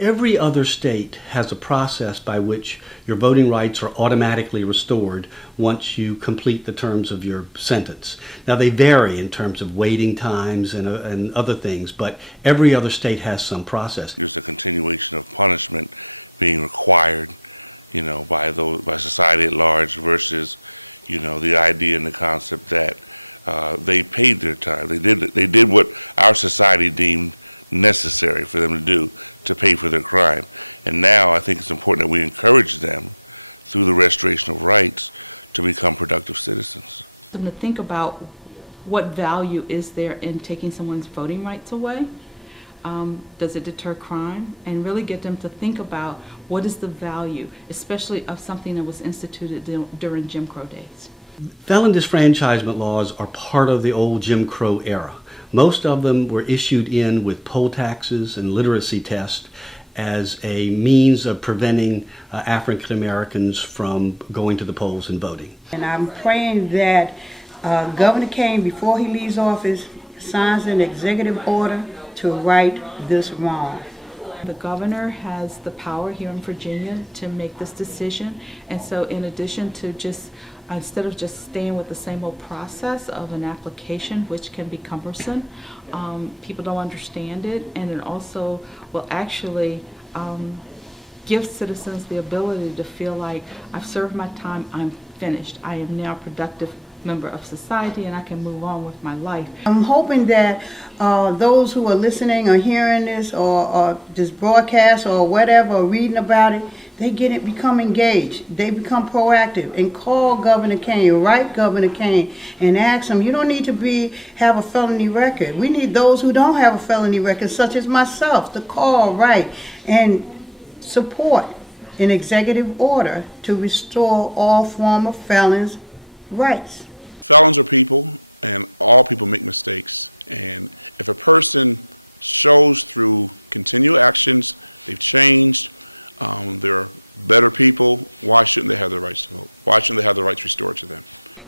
Every other state has a process by which your voting rights are automatically restored once you complete the terms of your sentence. Now, they vary in terms of waiting times and other things, but every other state has some process. Them to think about what value is there in taking someone's voting rights away. Does it deter crime? And really get them to think about what is the value, especially of something that was instituted during Jim Crow days. Felon disfranchisement laws are part of the old Jim Crow era. Most of them were issued in with poll taxes and literacy tests as a means of preventing African Americans from going to the polls and voting. And I'm praying that Governor Kaine, before he leaves office, signs an executive order to right this wrong. The governor has the power here in Virginia to make this decision, and so in addition to instead of just staying with the same old process of an application, which can be cumbersome, people don't understand it, and it also will actually give citizens the ability to feel like, I've served my time, I'm finished, I am now a productive member of society, and I can move on with my life. I'm hoping that those who are listening or hearing this or this broadcast or whatever, or reading about it, they become engaged, they become proactive, and call Governor Kaine, write Governor Kaine, and ask him. You don't need to have a felony record. We need those who don't have a felony record, such as myself, to call, write, and support an executive order to restore all former felons' rights.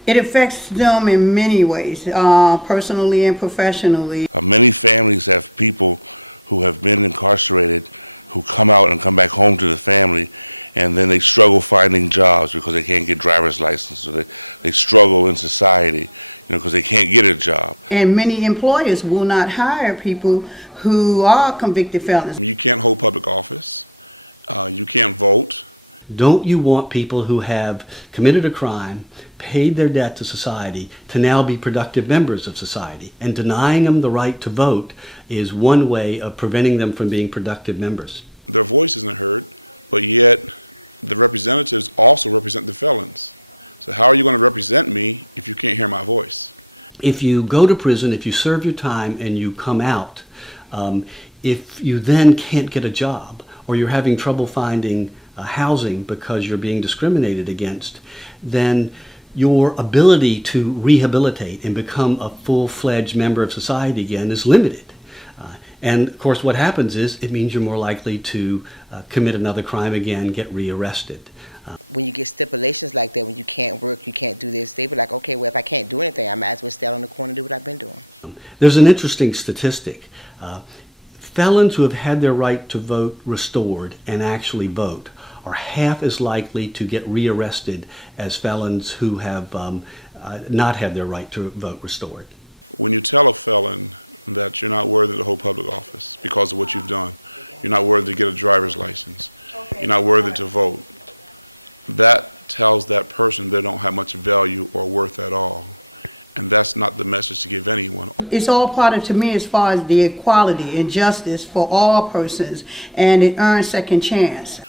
It affects them in many ways, personally and professionally. And many employers will not hire people who are convicted felons. Don't you want people who have committed a crime, paid their debt to society, to now be productive members of society? And denying them the right to vote is one way of preventing them from being productive members. If you go to prison, if you serve your time and you come out, if you then can't get a job, or you're having trouble finding housing because you're being discriminated against, then your ability to rehabilitate and become a full-fledged member of society again is limited. And of course what happens is it means you're more likely to commit another crime again, get rearrested. There's an interesting statistic. Felons who have had their right to vote restored and actually vote are half as likely to get rearrested as felons who have not had their right to vote restored. It's all part of, to me, as far as the equality and justice for all persons, and it earns second chance.